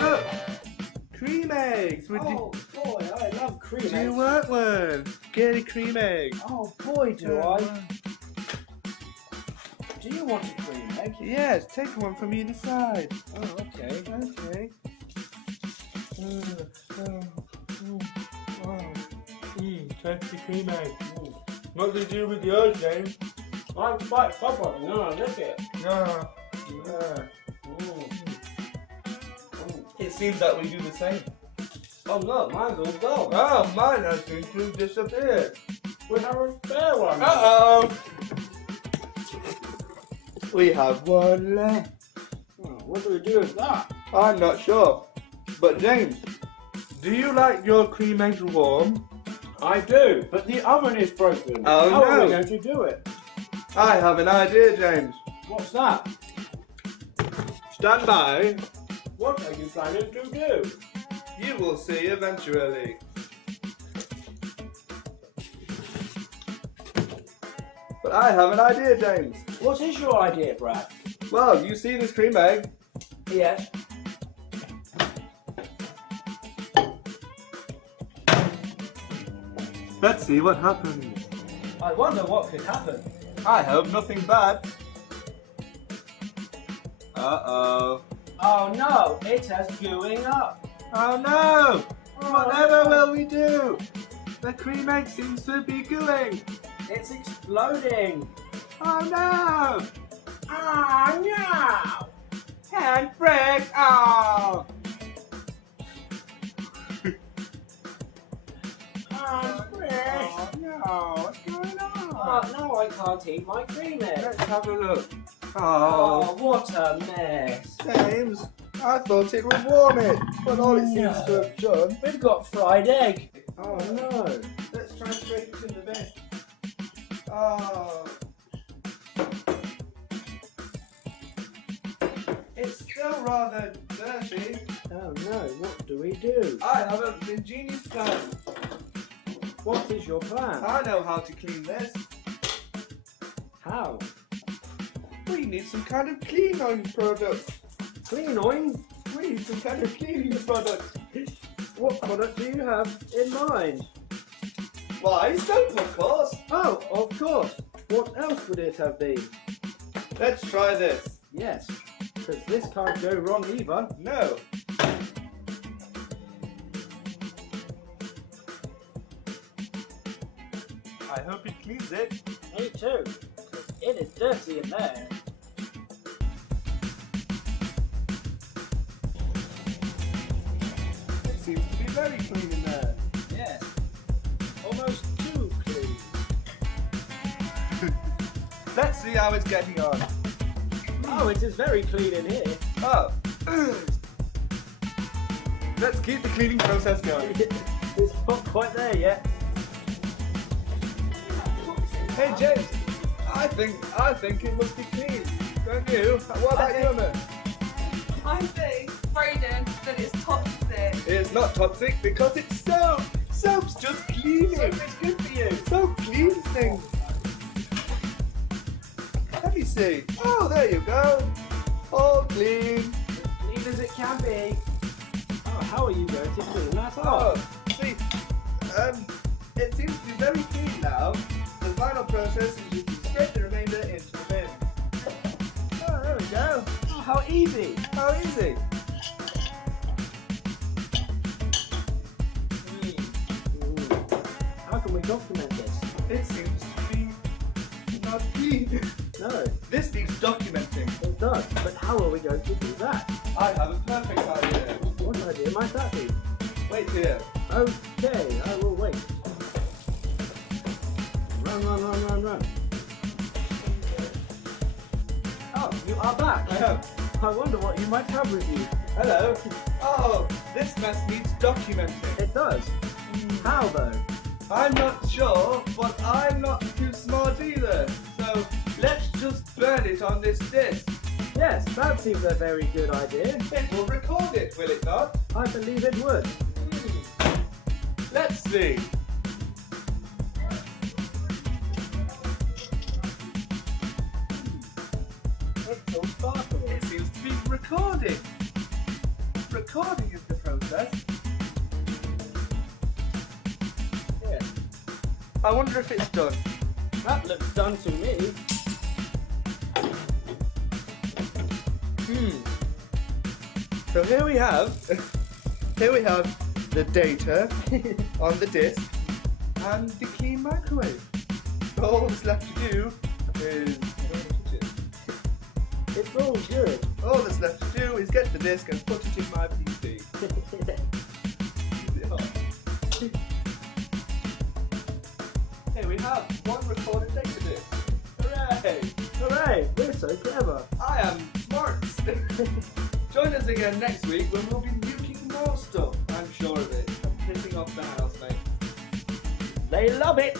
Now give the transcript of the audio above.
Look! Cream eggs! Oh boy, I love cream eggs. Do you want one? Get a cream egg. Oh boy, do I. Do you want a cream egg? Yes, take one from either side. Oh, okay. Okay. Tasty cream egg. What do you do with yours, James? I'm quite proper. No, look it. Yeah. It seems that we do the same. Oh look, mine's all gone. Oh, mine has been to disappear. We have a spare one. Uh-oh! We have one left. Oh, what do we do with that? I'm not sure. But James, do you like your cream eggs warm? I do, but the oven is broken. Oh, How are no. we going to do it? I have an idea, James. What's that? Stand by. What are you planning to do? You will see eventually. But I have an idea, James. What is your idea, Brad? Well, you see this cream egg? Yes. Let's see what happens. I wonder what could happen. I hope nothing bad. Uh-oh. Oh no, it is gooing up. Oh no! Whatever will we do? The cream egg seems to be gooing. It's exploding. Oh no! Oh no! Handbrake! Oh! Oh, Oh no! What's going on? oh, now I can't eat my cream egg. Let's have a look. Oh, Oh, what a mess. James, I thought it would warm it, but all it seems to have done. We've got fried egg. Oh no! Let's try and scrape it in the bin. Oh. It's still rather dirty. Oh no, what do we do? I have an ingenious plan. What is your plan? I know how to clean this. How? We need some kind of cleaning product. Clean oin? We need some kind of cleaning product. What product do you have in mind? Why, soap, of course. Oh, of course. What else would it have been? Let's try this. Yes, because this can't go wrong either. No. I hope it cleans it. Me too. It is dirty in there. It seems to be very clean in there. Yes. Almost too clean. Let's see how it's getting on. Oh, it is very clean in here. Oh. Let's keep the cleaning process going. It's not quite there yet. Hey James, I think it must be clean. Don't you? What about you, Emma? I think, Braden, that it's toxic. It's not toxic because it's soap. Soap's just cleaning. Soap is good for you. Soap cleans things. Let me see. Oh, there you go. All clean. Clean as it can be. Oh, how are you going to clean that Oh, off? see, it seems to be very clean now. The final process is you can scrape the remainder into the bin. Oh, there we go. Oh, how easy. How easy. How can we document this? It seems to be not clean. No, This needs documenting. it does. But how are we going to do that? I have a perfect idea. What idea might that be? Wait here. Okay, I will wait. Run, run, run, run, run. Oh, you are back. I am. I wonder what you might have with you. Hello. Oh, this mess needs documenting. It does. How though? I'm not sure, but I'm not too smart either. So let's just burn it on this disc. Yes, that seems a very good idea. It will record it, will it not? I believe it would. Let's see. It's all sparkling. It seems to be recording. Recording is the process. Yeah. I wonder if it's done. That looks done to me. So here we have the data on the disk and the clean microwave. All that's left to do is It's all good. all that's left to do is get the disk and put it in my PC. Here we have one recorded data disk. Hooray! Hooray! We're so clever. I am smart. Join us again next week when we'll be nuking more stuff. I'm sure of it. I'm pissing off the house, mate. They love it.